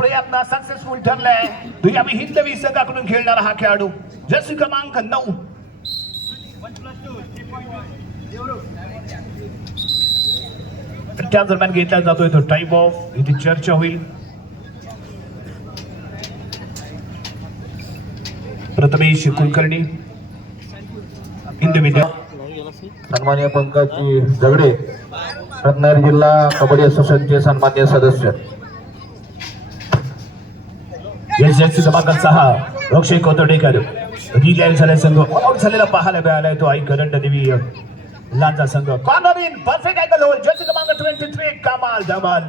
प्रयत्न सक्सेसफुल ठरलाय. दुयावी हिंदवी संघाकडून खेळणारा हा खेळाडू जर्सी क्रमांक 9. त्या दरम्यान घेतला जातोय तो टाइम ऑफ. इथे चर्चा होईल. प्रथमेश कुलकर्णी हिंदवी सन्मान्य पंकजी झगडे रत्नागिरी जिल्हा कबड्डी असोसिएशनचे सन्मान्य सदस्य. जर्सी क्रमांक 6 अक्षय कोतर्डेकर रिलायन्स झाले संघ आउट झालेला पाहायला मिळालाय तो आई करंट देवी लांजा संघ. Corner in perfect angle hold. Jersey क्रमांक 23 कमाल धमाल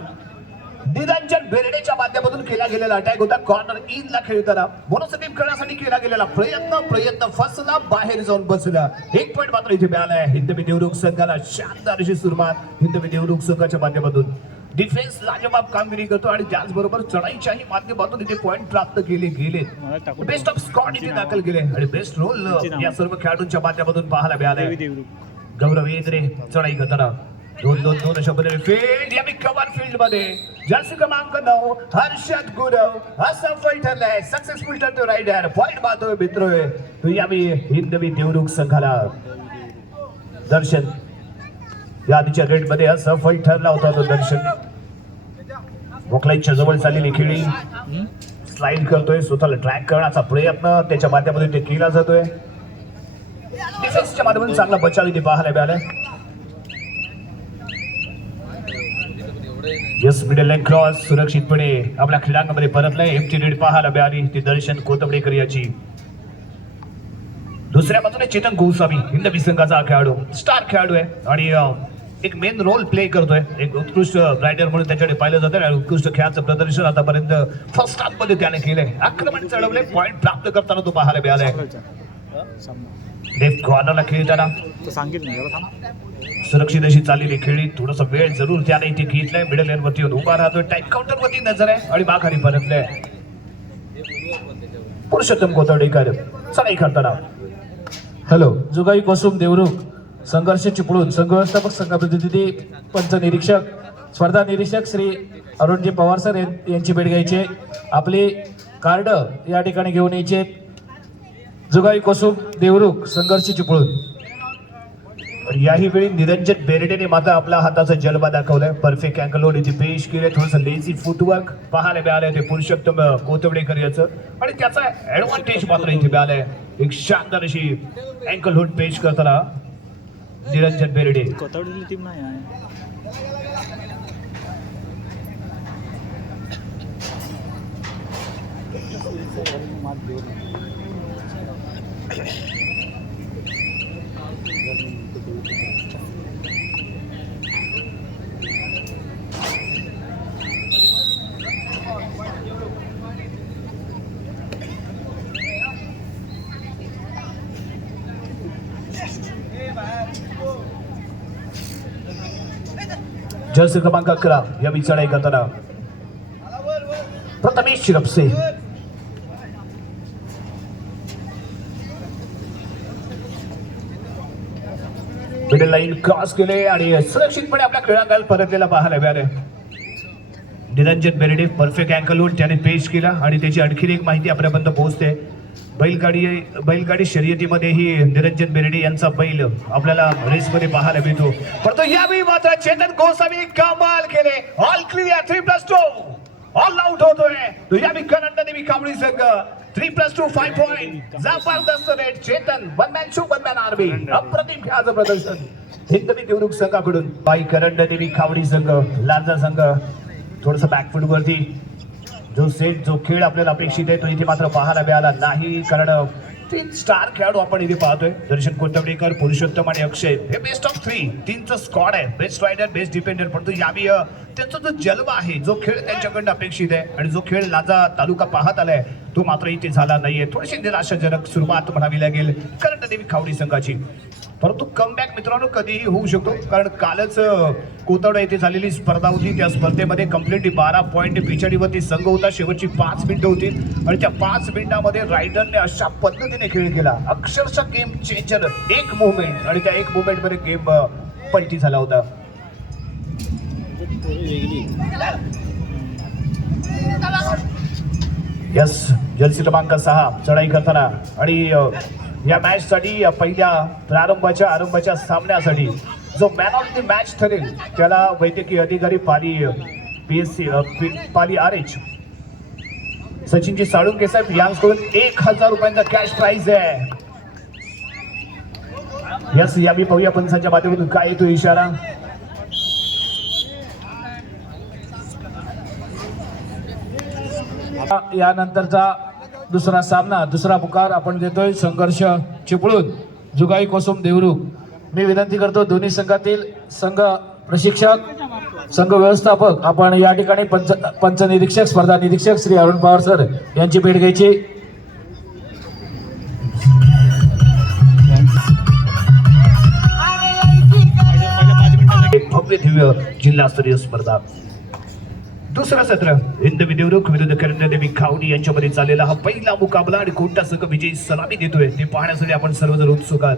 निरंजन बेर्डेच्या माध्यमातून केला गेलेला अटॅक होता. कॉर्नर इन ला खेळताना मोनोसटीप करण्यासाठी केला गेलेला प्रयत्न फसला, बाहेर जाऊन बसला. 1 पॉईंट मात्र इथे मिळालाय हिंदवी देवरुख संघाला. शानदार अशी सुरुवात हिंदवी देवरुख संघाच्या माध्यमातून. डिफेन्स लाजवाब कामगिरी करतो आणि त्याचबरोबर चढाईच्याही माध्यमातून इथे पॉईंट प्राप्त केले गेले. बेस्ट ऑफ स्कॉड इथे दाखल केले आणि बेस्ट रोल या सर्व खेळाडूंच्या माध्यमातून पाहायला मिळाले. गौरव येद्रे चढाई करताना 2-2 अशा पद्धतीने फील्ड या कव्हर फील्ड मध्ये जर्सी क्रमांक 9 हर्षद गुरव असफल ठरलाय. सक्सेसफुल ठरतो रायडर. पॉईंट पाहतोय मित्र तो यावी हिंदवी देवरुख संघाला. दर्शन या आधीच्या रेड मध्ये असफल ठरला होता तो दर्शन. वॉकलाईनच्या जवळ चाललेली खेळी स्लाइड करतोय. स्वतःला ट्रॅक करण्याचा प्रयत्न त्याच्या माध्यमातून ते केला जातोय. डिफेन्सच्या माध्यमातून चांगला बचाव इथे पाहायला मिळालाय. यस मिडल लाईन क्रॉस सुरक्षितपणे आपल्या क्रीडांगणामध्ये परतलाय. एमटी रेड पाहायला मिळाली ती दर्शन कोतबडेकर याची. दुसऱ्या बाजूने चेतन गोसावी हिंदवी संघाचा खेळाडू स्टार खेळाडू आहे आणि एक मेन रोल प्ले करतोय. एक उत्कृष्ट रायडर म्हणून त्याच्याकडे पाहिलं जातं आणि उत्कृष्ट खेळाचं प्रदर्शन आतापर्यंत फर्स्ट हाफ मध्ये त्याने केलंय. आक्रमण चढवले, पॉईंट प्राप्त करताना तो पाहायला मिळालाय. लेफ्ट कॉर्नरला खेळताना सुरक्षित अशी चाललेली खेळी. थोडासा वेळ जरूर त्याने इथे घेतलाय. मिडल लाईन वरती उभा राहतोय. टाईप काउंटर वरती नजर आहे आणि माघारी परतले. पुरुषोत्तम कोतर्डेकर चढाई करताना. हॅलो जुगाई कोसुम देवरुख संघर्ष चिपळूण संघ व्यवस्थापक संघ प्रतिनिधी पंच निरीक्षक स्पर्धा निरीक्षक श्री अरुणजी पवार सर यांची भेट घ्यायची. आपली कार्ड या ठिकाणी घेऊन यायचे. जुगाई कोसुम देवरुख संघर्ष चिपळूण. याही वेळी निरंजन बेर्डेने मात्र आपला हाताचा जलवा दाखवलाय. परफेक्ट अँगल इथे पेश केले. थोडंसं लेझी फुटवर्क पाहायला मिळालंय ते पुरुषोत्तम कोतवडेकर याचं आणि त्याचा ऍडव्हान्टेज मात्र इथे मिळालाय. एक शानदार अशी अँकल होल्ड पेश करताना निरंजन बेर्डे. टीम नाही आहे. जर्सी क्रमांक 11 या चढाई करताना Prathamesh Shirpase. Middle line cross केले आणि सुरक्षितपणे आपल्या खेळांगणात परतलेला पाहायला मिळाले. Niranjan Berde perfect ankle hold त्याने पेश केला आणि त्याची आणखी एक माहिती आपल्यापर्यंत पोहोचते. बैलगाडी शर्यतीमध्येही निरंजन बेर्डे यांचा बैल आपल्याला रेसमध्ये पाहायला मिळतो. परंतु यावेळी मात्र चेतन गोसावी कमाल केले. ऑल क्लिअर 3+2 ऑल आउट होतोय. तो यावेळी करंट देवी कांबळी संघ 3+2 5 पॉईंट. जबरदस्त rate. Chetan one man show one man army. अप्रतिम खेळाचं प्रदर्शन हिंदवी देवरुख संघाकडून. बाई करंट देवी कांबळी संघ लांजा संघ थोडस बॅकफूट वरती जो खेळ आपल्याला अपेक्षित आहे तो इथे मात्र पाहायला मिळाला नाही. कारण 3 स्टार खेळाडू आपण इथे पाहतोय. दर्शन कोतवडेकर, पुरुषोत्तम आणि अक्षय हे बेस्ट ऑफ 3 स्क्वॉड आहे. Best raider, best defender. परंतु यावी त्यांचा जो जलवा आहे, जो खेळ त्यांच्याकडनं अपेक्षित आहे आणि जो खेळ लांजा तालुका पाहत आलाय तो मात्र इथे झाला नाहीये. थोडीशी निराशाजनक सुरुवात म्हणावी लागेल करंट देवी कावडी संघाची. परंतु कमबॅक मित्रांनो कधीही होऊ शकतो. कारण कालच कोतवडा येथे झालेली स्पर्धा होती. त्या स्पर्धेमध्ये कम्प्लीटली 12 पॉईंट पिछाडीवरती संघ होता. शेवटची 5 मिनिटं होती आणि त्या 5 मिनिटांमध्ये रायडरने अशा पद्धतीने खेळ केला. अक्षरशः गेम चेंजर. एक मुवमेंट आणि त्या एक मुवमेंट मध्ये गेम पलटी झाला होता. वेगळी यस जर्सी क्रमांक 6 चढाई करताना आणि या मॅच साठी पहिल्या आरंभाच्या सामन्यासाठी जो मॅन ऑफ द मॅच ठरेल त्याला वैद्यकीय अधिकारी पाली RH सचिनजी साळुंके साहेब यांच्याकडून 1000 रुपयांचा कॅश प्राइज आहे. यस यावी पाहूया पंचांच्या माध्यमातून काय येतो इशारा. यानंतरचा दुसरा सामना दुसरा पुकार आपण देतोय संघर्ष चिपळूण जुगाई कोसुम देवरुख. मी विनंती करतो दोन्ही संघातील संघ प्रशिक्षक संघ व्यवस्थापक आपण या ठिकाणी पंच निरीक्षक स्पर्धा निरीक्षक श्री अरुण पवार सर यांची भेट घ्यायची. एक भव्य दिव्य जिल्हास्तरीय स्पर्धा दुसरा सत्र हिंदवी देवरुख विरुद्ध करंडदेवी खावडी यांच्यामध्ये चाललेला हा पहिला मुकाबला आणि कोणता संघ विजयी सलामी देतोय ते पाहण्यासाठी आपण सर्वजण उत्सुक आहात.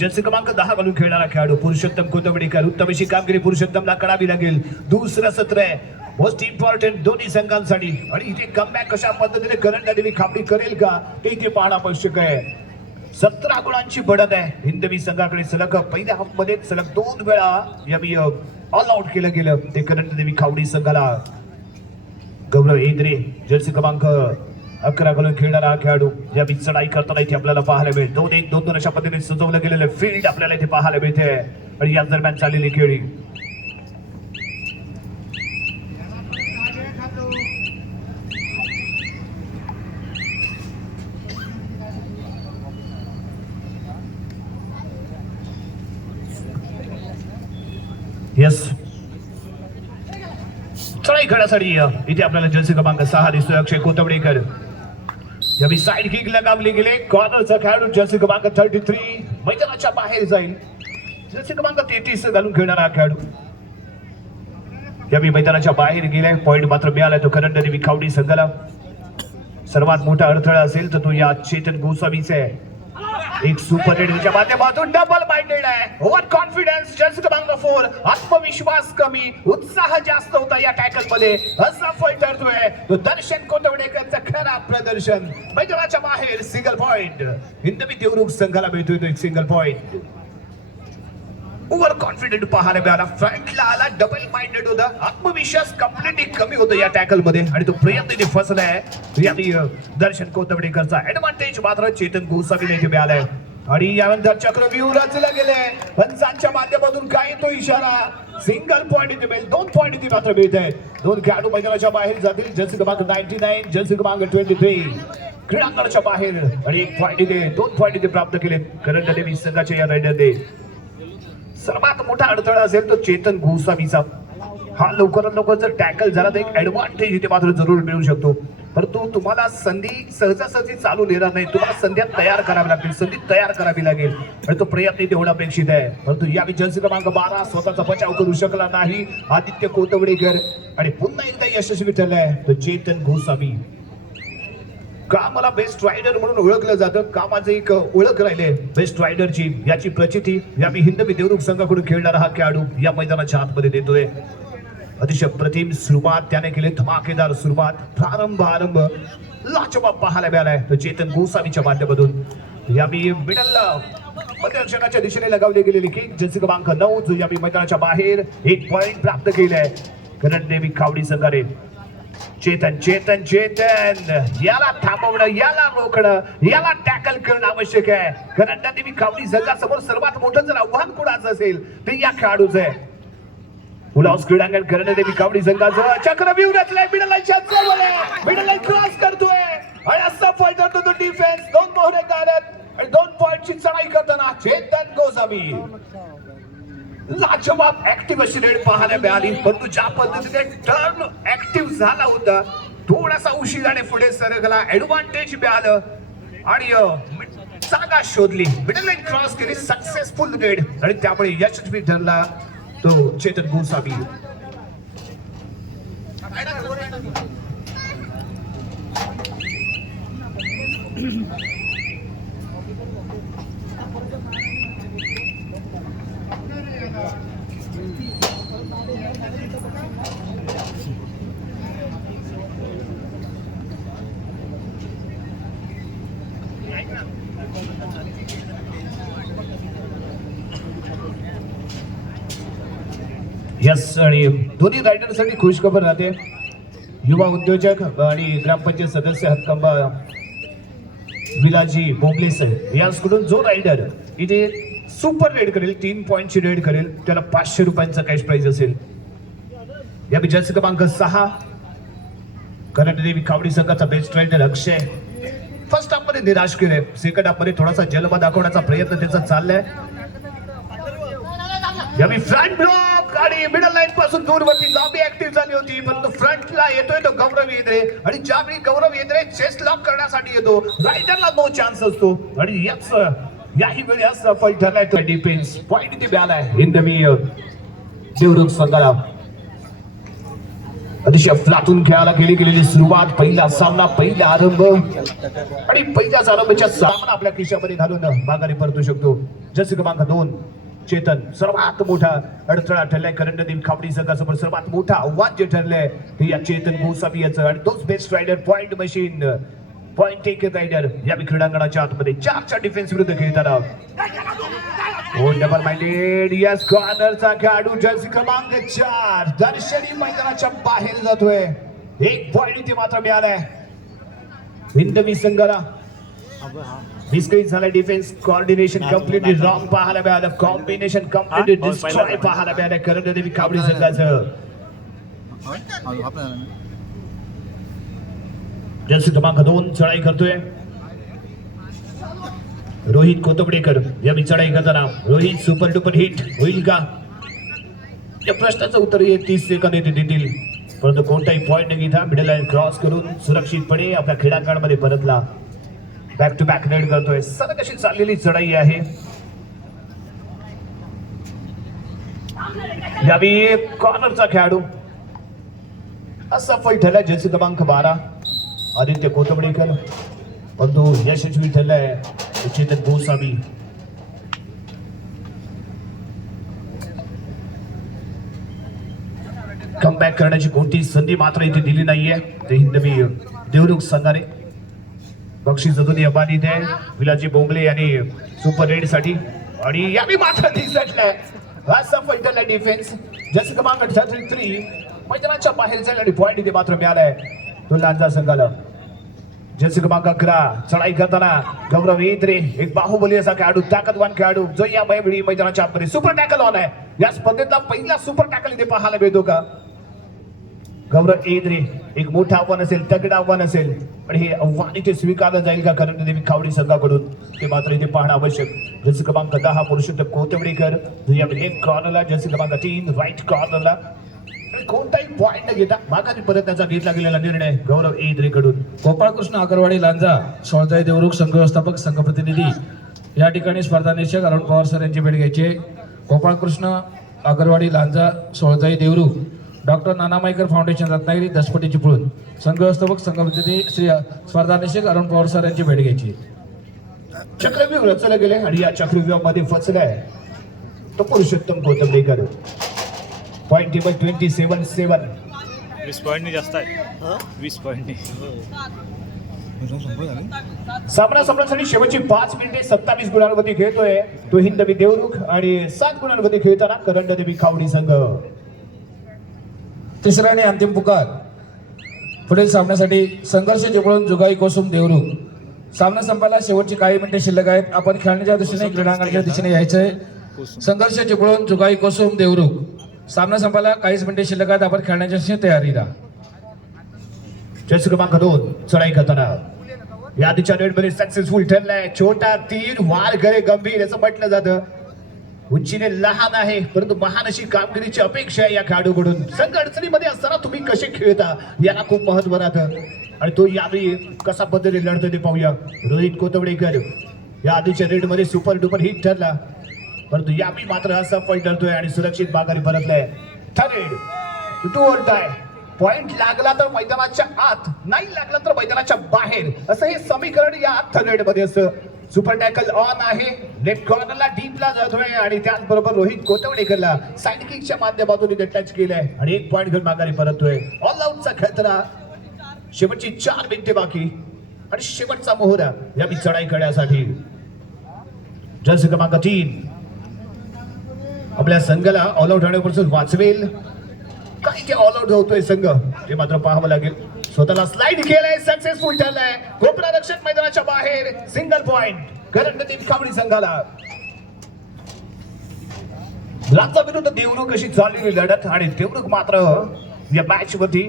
जर्सी क्रमांक 10 घालून खेळणारा खेळाडू पुरुषोत्तम कोतवडेकर उत्तम अशी कामगिरी पुरुषोत्तमला करावी लागेल. दुसरं सत्र आहे मोस्ट इम्पॉर्टंट दोन्ही संघांसाठी आणि इथे कमबॅक कशा पद्धतीने करंडदेवी खावडी करेल का ते इथे पाहणं आवश्यक आहे. 17 गुणांची बढत आहे हिंदवी संघाकडे. सलग पहिल्या हाफ मध्ये सलग 2 वेळा यावी ऑल आउट केलं गेलं ते करंडदेवी खावडी संघाला. गौरव एद्रे जर्सी क्रमांक 11 घालून खेळणारा खेळाडू या बीच चढाई करताना इथे आपल्याला पाहायला मिळेल. 2-1 2-2 अशा पद्धतीने सजवलं गेलेलं फील्ड आपल्याला इथे पाहायला मिळते आणि या दरम्यान चाललेली खेळी. यस चढाई खेळण्यासाठी इथे आपल्याला जर्सी क्रमांक 6 दिसतोय अक्षय कोतवडेकर. यावी साइड किक लगावले गेले. कॉर्नरचा खेळाडू जर्सी क्रमांक 33 मैदानाच्या बाहेर जाईल. जर्सी क्रमांक 33 घालून खेळणारा खेळाडू यावी मैदानाच्या बाहेर गेलाय. पॉइंट मात्र मिळालाय तो करंडदेवी खावडी संघाला. सर्वात मोठा अडथळा असेल तर तो या चेतन गोसावीचा आहे. एक सुपर रेडच्या माध्यमातून डबल माइंडेड आहे. ओव्हर कॉन्फिडन्स जर्सी क्रमांक 4 आत्मविश्वास कमी उत्साह जास्त होता या टॅकल मध्ये असफल ठरतोय तो दर्शन कोतवडेकरचं खरा प्रदर्शन. मैदानाच्या बाहेर सिंगल पॉइंट हिंदवी देवरुख संघाला मिळतोय तो एक सिंगल पॉइंट. ओव्हर कॉन्फिडंट पाहायला मिळाला. फ्रंटला आला डबल माइंडेड होता. आत्मविश्वास कम्प्लिटली कमी होतो या टॅकल मध्ये आणि तो प्रयत्न इथे फसलाय. यावी दर्शन कोतवडेकरचा ऍडव्हान्टेज मात्र चेतन गोसावीला इथे मिळालाय आणि यानंतर चक्रव्यूह रचला गेलाय. पंचांच्या माध्यमातून काय तो इशारा सिंगल पॉइंट इथे मिळेल. 2 पॉइंट इथे मात्र मिळत आहेत. 2 खेळाडू मैदानाच्या बाहेर जातील. जर्सी क्रमांक 99 जर्सी क्रमांक 23 क्रीडांगणाच्या बाहेर आणि 1 पॉइंट इथे 2 पॉइंट इथे प्राप्त केले करंडदेवी संघाच्या या रायडरने. सर्वात मोठा अडथळा असेल तो चेतन गोसावीचा. हा लवकरात लवकर जर टॅकल झाला तर एक ऍडव्हान्टेज इथे मात्र जरूर मिळू शकतो. परंतु तुम्हाला संधी सहजासहजी चालू देणार नाही. तुम्हाला संध्या तयार करावी लागतील. संधी तयार करावी लागेल आणि तो प्रयत्न इथे होणं अपेक्षित आहे. परंतु या जर्सी क्रमांक 12 स्वतःचा बचाव करू शकला नाही आदित्य कोतवडेकर आणि पुन्हा एकदा यशस्वी ठरलाय तो चेतन गोसावी. का मला बेस्ट रायडर म्हणून ओळखलं जातं का माझं एक ओळख राहिले बेस्ट रायडरची याची प्रचिती यावी हिंदवी देवरुख संघाकडून खेळणारा हा खेळाडू या मैदानाच्या आतमध्ये देतोय. अतिशय प्रतिम सुरुवात त्याने केली. धमाकेदार सुरुवात आरंभ लाजवाब पाहायला मिळालाय तो चेतन गोसावीच्या माध्यमातून. यावी मिडल प्रदर्शनाच्या दिशेने लगावली गेलेली किक जर्सी क्रमांक 9 जो यावी मैदानाच्या बाहेर 1 पॉइंट प्राप्त केलाय करंडदेवी खावडी संघाने. चेतन चेतन चेतन याला थांबवणं याला रोखणं याला टॅकल करणं आवश्यक आहे. करंडदेवी खावडी संघासमोर सर्वात मोठं जर आव्हान कोणाचं असेल ते या खेळाडूचं आहे. उलास क्रीडांगण करंडदेवी खावडी संघाचं चक्रव्यूह रचलाय. मिडल लाईनच्या जवळ आहे. मिडल लाईन क्रॉस करतोय आणि असा फाईट करतो तो डिफेन्स. 2 मोहरे काढत आणि 2 पॉइंटची चढाई करताना चेतन गोसावी लाजवाब ऍक्टिव्ह अशी रेड पाहायला मिळाली. परंतु ज्या पद्धतीने टर्न ऍक्टिव्ह झाला होता थोडासा उशिराने पुढे सरकला. ऍडव्हान्टेज मिळालं आणि जागा शोधली. मिडल लाईन क्रॉस केली. सक्सेसफुल रेड आणि त्यामुळे यशस्वी ठरला तो चेतन गोसावी. यस आणि दोन्ही रायडरसाठी खुश खबर राहते. युवा उद्योजक आणि ग्रामपंचायत सदस्य हतकंबा विलाजी बोंबले सर यांकडून जो रायडर इथे सुपर रेड करेल 3 पॉईंटची रेड करेल त्याला 500 रुपयांचा कॅश प्राइज असेल. या जर्सी क्रमांक 6 करंडदेवी कावडी संघाचा बेस्ट रायडर अक्षय फर्स्ट हाफ मध्ये निराश केले. सेकंड हाफ मध्ये थोडासा जलवा दाखवण्याचा प्रयत्न त्याचा चाललाय. यावेळी फ्रंट ब्लॉक आणि मिडल लाईन पासून दूरवरती लांबी ऍक्टिव्ह झाली होती परंतु फ्रंटला येतोय तो गौरव येद्रे आणि ज्यावेळी गौरव येद्रे चेस्ट लॉक करण्यासाठी येतो रायडरला नो चान्स असतो आणि याही वेळी असं फल ठरलाय तो डिफेन्स पॉइंट इथे मिळालाय हिंदवी देवरुख संघाला. अतिशय फ्लातून खेळायला गेलेली सुरुवात. पहिला सामना पहिला आरंभ आणि पहिल्याच आरंभाच्या सामना आपल्या खिशामध्ये घालून माघारी परतू शकतो. जर्सी क्रमांक 2 चेतन सर्वात मोठा अडथळा ठरलाय करंडदेवी कावडी संघासमोर. सर्वात मोठा आव्हान जे ठरलंय ते या चेतन गोसावी याचं आणि तोच best raider point machine point taker raider या क्रीडांगणाच्या आतमध्ये 4च्या डिफेन्स विरुद्ध खेळताना डबल माइंडेड यस कॉर्नरचा खेळाडू जर्सी क्रमांक 4 दर्शनी मैदानाच्या बाहेर जातोय. 1 पॉइंट इथे मात्र मिळालाय हिंदवी संघाला. डिस्करेज झाला डिफेन्स कॉर्डिनेशन कम्प्लिटली रॉंग पाहायला मिळालं. कॉम्बिनेशन कम्प्लिटली डिस्ट्रॉय पाहायला मिळालं करंडदेवी कावडी संघाचं. जर्सी क्रमांक 2 चढाई करतोय रोहित कोतबडेकर. या चढाई करताना रोहित सुपर डुपर हिट होईल का या प्रश्नाचं उत्तर 30 सेकंद येथे देतील परंतु कोणताही पॉइंट न घेता मिडल लाईन क्रॉस करून सुरक्षितपणे आपल्या क्रीडांगणामध्ये परतला. बॅक टू बॅक रेड करतोय. सर कशी चाललेली चढाई आहे. यावेळी कॉर्नरचा खेळाडू असफल ठरलाय जर्सी क्रमांक 12 आदित्य कोतबडेकर परंतु यशस्वी ठरलाय चेतन गोसावी. कमबॅक करण्याची कोणती संधी मात्र इथे दिली नाहीये ते हिंदवी देवरुख संघाने. बक्षीस अजून अबाधित आहे विलाजी बोंबले आणि सुपर रेड साठी आणि यावेळी मात्र दिसतलाय असा फलटला डिफेन्स जर्सी क्रमांक 33 मैदानाच्या बाहेर जाईल आणि पॉइंट इथे मात्र मिळालाय तो लांजा संघाला. जर्सी क्रमांक 11 चढाई करताना गौरव येद्रे एक बाहुबली असा खेळाडू ताकदवान खेळाडू जो या मैदानाच्या आतमध्ये सुपर टॅकल ऑन आहे. या स्पर्धेतला पहिला सुपर टॅकल इथे पाहायला मिळतो का. गौरव येद्रे एक मोठं आव्हान असेल तगडं आव्हान असेल पण हे आव्हान इथे स्वीकारलं जाईल का करंडदेवी कावडी संघाकडून ते मात्र इथे पाहणं आवश्यक. जर्सी क्रमांक 10 पुरुषोत्तम कोतबडेकर एक कॉर्नरला. जर्सी क्रमांक 3 राईट कॉर्नरला. कोणताही पॉइंट न घेता माघारी परतण्याचा घेतला गेलेला निर्णय गौरव येद्रे कडून. गोपाळकृष्ण आगरवाडी लांजा सोळजाई देवरुख संघ व्यवस्थापक संघ प्रतिनिधी या ठिकाणी स्पर्धा निरीक्षक अरुण पवार सर यांची भेट घ्यायची. गोपाळकृष्ण आगरवाडी लांजा सोळजाई देवरुख डॉक्टर नानामाईकर फाउंडेशन रत्नागिरी दसपटी चिपळूण संघ व्यवस्थापक संघ प्रतिनिधी श्री स्पर्धा निरीक्षक अरुण पवार सर यांची भेट घ्यायची. चक्रव्यूह रचले गेले आणि या चक्रव्यूहामध्ये फसलाय तो पुरुषोत्तम कोतबडेकर. Point table 27-7. 20 पॉईंटनी जास्त आहे. 20 पॉईंटनी सामना संपण्यासाठी शेवटची 5 मिनिटे 27 गुणांवरती खेळतोय तो हिंदवी देवरुख आणि 7 गुणांवरती खेळताना करंडदेवी कावडी संघ. तिसरा आणि अंतिम पुकार पुढील सामन्यासाठी संघर्ष चिपळूण जुगाई कोसुम देवरुख. सामना संपायला शेवटची काही मिनिटे शिल्लक आहेत. आपण खेळण्याच्या दृष्टीने क्रीडांगणाच्या दिशेने यायचंय. संघर्ष चिपळूण जुगाई कोसुम देवरुख. सामना संपायला काहीच मिनिटे शिल्लक आहेत. आपण खेळण्याच्या दृष्टीने तयारी राहा. जर्सी क्रमांक 2 चढाई करताना यादीच्या रेडमध्ये सक्सेसफुल ठरलाय. छोटा तीर वार करे गंभीर असं म्हटलं जातं. उंचीने लहान आहे परंतु महान अशी कामगिरीची अपेक्षा आहे या खेळाडूकडून. संघ अडचणीमध्ये असताना तुम्ही कसे खेळता याला खूप महत्व राहतं आणि तो यावेळी कसा पद्धतीने लढतो ते पाहूया. रोहित कोतबडेकर या आधीच्या रेडमध्ये सुपर डुपर हिट ठरला परंतु यावेळी मात्र असा पॉईंट ठरतोय आणि सुरक्षित माघारी परतलाय. Third to all tie point लागला तर मैदानाच्या आत नाही लागला तर मैदानाच्या बाहेर असं हे समीकरण या थर्ड मध्ये असतं. सुपर टॅकल ऑन आहे. लेफ्ट कॉर्नरला डीपला जातोय आणि त्याचबरोबर रोहित कोतवडेकरला साइड किकच्या माध्यमातून इथे टच केलंय आणि 1 पॉइंट घेऊन माघारी परततोय. ऑल आउटचा खतरा. शेवटची 4 मिनिटे बाकी आणि शेवटचा मोहरा या चढाई करण्यासाठी. जर्सी क्रमांक 3 आपल्या संघाला ऑल आउट होण्यापासून वाचवेल. काही जे ऑल आउट होतोय संघ ते मात्र पाहावं लागेल. स्वतःला स्लाइड केलंय, सक्सेसफुल ठरलाय. कोपरा रक्षक मैदानाच्या बाहेर सिंगल पॉइंट करंट टीम कावडी संघाला. लाचा विरुद्ध देवरुख अशी चाललेली लढत आणि देवरुख मात्र या मॅच मध्ये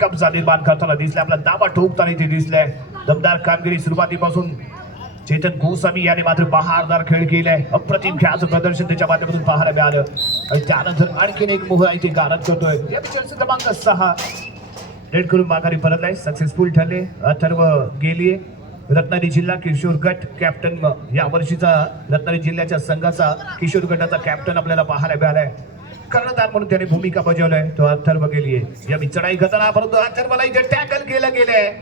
कब्जा निर्माण करताना दिसले. आपला दाबा ठोकताना इथे दिसलाय. दमदार कामगिरी सुरुवातीपासून चेतन गोसावी याने मात्र बहारदार खेळ केलाय. अप्रतिम खेळाचं प्रदर्शन त्याच्या माध्यमातून पाहायला मिळालं आणि त्यानंतर आणखीन एक मोहरा इथे गारद करतोय. या पिक्चरचा क्रमांक 6 रेड करून माघारी परतलाय. सक्सेसफुल ठरले. अथर्व गेलीये. रत्नागिरी जिल्हा किशोर गट कॅप्टन या वर्षीचा रत्नागिरी जिल्ह्याच्या संघाचा किशोर गटाचा कॅप्टन आपल्याला पाहायला मिळालाय. कर्णधार म्हणून त्याने भूमिका बजावलाय. तो अथर्व गेलीये. या चढाई करताना परंतु अथर्वला इथे टॅकल केलं गेलंय.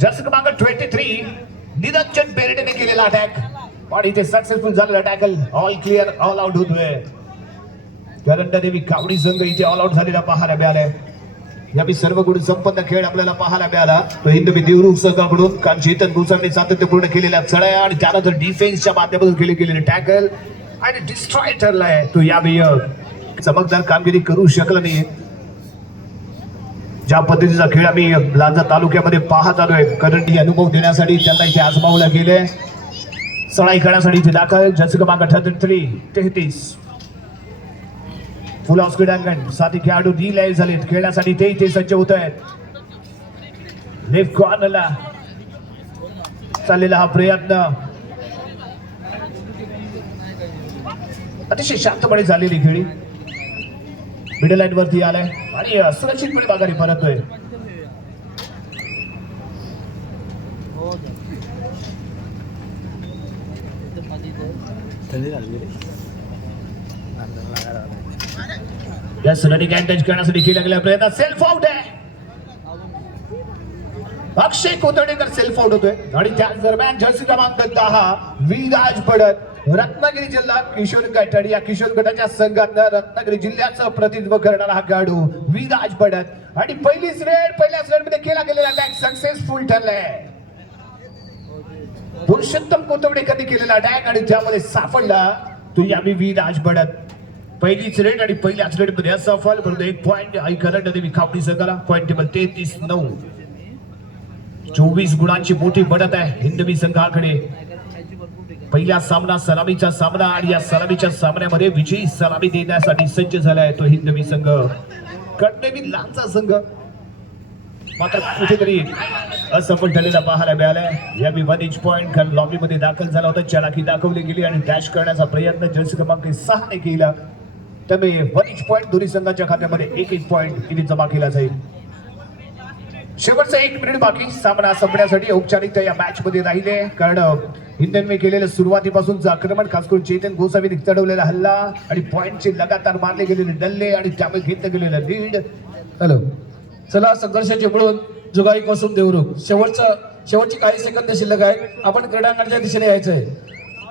जर्सी क्रमांक 23 निरंजन बेरडेने केलेला अटॅक आणि इथे सक्सेसफुल झालेला tackle. All clear, all out होतोय. करंडदेवी कावडी संघ इथे ऑल आउट झालेला पाहायला मिळालाय. यावेळी सर्व गुण संपन्न खेळ आपल्याला पाहायला मिळाला. तो हिंदवी देवरुख संघाकडून कारण चेतन गोसावीने सातत्यपूर्ण केलेल्या चढाया आणि त्यानंतर डिफेन्सच्या माध्यमातून केले गेलेले टॅकल आणि डिस्ट्रॉय ठरलाय. तो यावेळी चमकदार कामगिरी करू शकला नाही. ज्या पद्धतीचा खेळ आम्ही लांजा तालुक्यामध्ये पाहत आलोय, करंडी अनुभव देण्यासाठी त्यांना इथे आजमावलं गेले. चढाई करण्यासाठी इथे दाखल. जर्सी क्रमांक 33 फुल ऑफ क्रीडांगण. 7 खेळाडू रिलाईव्ह झालेत खेळण्यासाठी. ते इथे सज्ज होत आहेत. लेफ्ट कॉर्नरला चाललेला हा प्रयत्न अतिशय शांतपणे झालेली खेळी. मिडल लाईन वरती आलाय आणि सुरक्षितपणे माघारी परततोय. या रनिंग अटॅच करण्यासाठी केला गेला प्रयत्न. सेल्फ आउट आहे. अक्षय कोतडेकर सेल्फ आउट होतोय आणि त्याच दरम्यान जर्सी क्रमांक 10 विराज पडत रत्नागिरी जिल्हा किशोर गट आणि या किशोर गटाच्या संघातनं रत्नागिरी जिल्ह्याचं प्रतिनिधित्व करणारा हा खेळाडू विराज पडत आणि पहिल्याच रेड मध्ये केला गेलेला अटॅक सक्सेसफुल ठरलाय. पुरुषोत्तम कोतवडेकरनी केलेला अटॅक आणि त्यामध्ये सापडला तो यावी विराज पडत. पहिलीच रेड आणि पहिल्याच रेड मध्ये सफल. परंतु 1 पॉइंट आई करंडदेवी कावडी संघाला. Point table 33-9. 24 गुणांची मोठी बढ़त आहे हिंदवी संघाकडे. पहिला सामना सलामीचा सामना आणि या सलामीच्या सामन्यामध्ये विजयी सलामी देण्यासाठी सज्ज झालाय तो हिंदवी संघ. कडनेवी लांजा संघ मात्र कुठेतरी असफल ठरलेला पाहायला मिळालाय. यावेळी 1 इंच पॉइंट लॉबी मध्ये दाखल झाला होता. चालाकी दाखवली गेली आणि डॅश करण्याचा प्रयत्न जर्सी क्रमांक 6 ने केला. त्यामुळे 1 इंच पॉइंट दोन्ही संघाच्या खात्यामध्ये 1 पॉइंट इथे जमा केला जाईल. शेवटचा 1 मिनिट बाकी सामना संपण्यासाठी. औपचारिकता या मॅच मध्ये राहिले कारण हिंदनने केलेलं सुरुवातीपासूनचं आक्रमण, खास करून चेतन गोसावीने चढवलेला हल्ला आणि पॉइंटचे लगातार मारले गेलेले डल्ले आणि त्यामुळे घेतलं गेलेलं लीड. हॅलो, चला संघर्षाचे मिळून जुगाई कोसुम देवरुख. शेवटची काही सेकंद शिल्लक आहेत. आपण क्रीडांगणाच्या दिशेने यायचंय.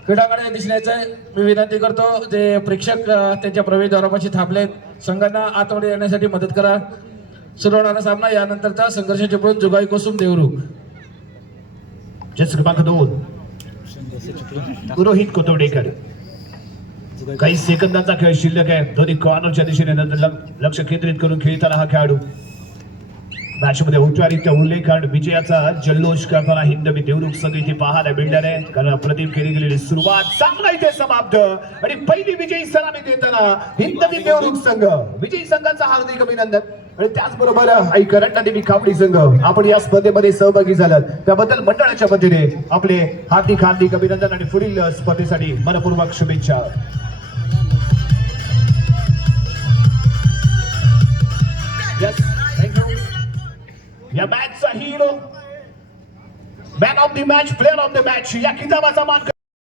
क्रीडांगणाच्या दिशेने यायचंय. मी विनंती करतो जे प्रेक्षक त्यांच्या प्रवेशद्वारापाशी थांबलेत, संघांना आतमध्ये येण्यासाठी मदत करा. सुरू होणारा सामना यानंतरचा संघर्ष चिपळूण जुगाई कोसुम देवरुख. जर्सी क्रमांक 2 रोहित कोतवडेकर. काही सेकंदाचा खेळ शिल्लक आहे. दोन्ही कॉर्नरच्या दिशेने लक्ष केंद्रित करून खेळताना हा खेळाडू मॅच मध्ये औपचारिकता उल्लेख कारण विजयाचा जल्लोष करताना हिंदवी देवरुख संघ इथे पाहायला मिळणार आहे. कारण अप्रतिम केली गेलेली सुरुवात, सामना इथे समाप्त आणि पहिली विजयी सलामी देताना हिंदवी देवरुख संघ. विजयी संघाचा हार्दिक अभिनंदन. आणि त्याचबरोबर आई करंडदेवी कावडी संघ आपण या स्पर्धेमध्ये सहभागी झालात त्याबद्दल मंडळाच्या वतीने आपले हार्दिक अभिनंदन आणि पुढील स्पर्धेसाठी मनपूर्वक शुभेच्छा. या मॅचचा hero, man of the match, player of the match या किताबाचा मान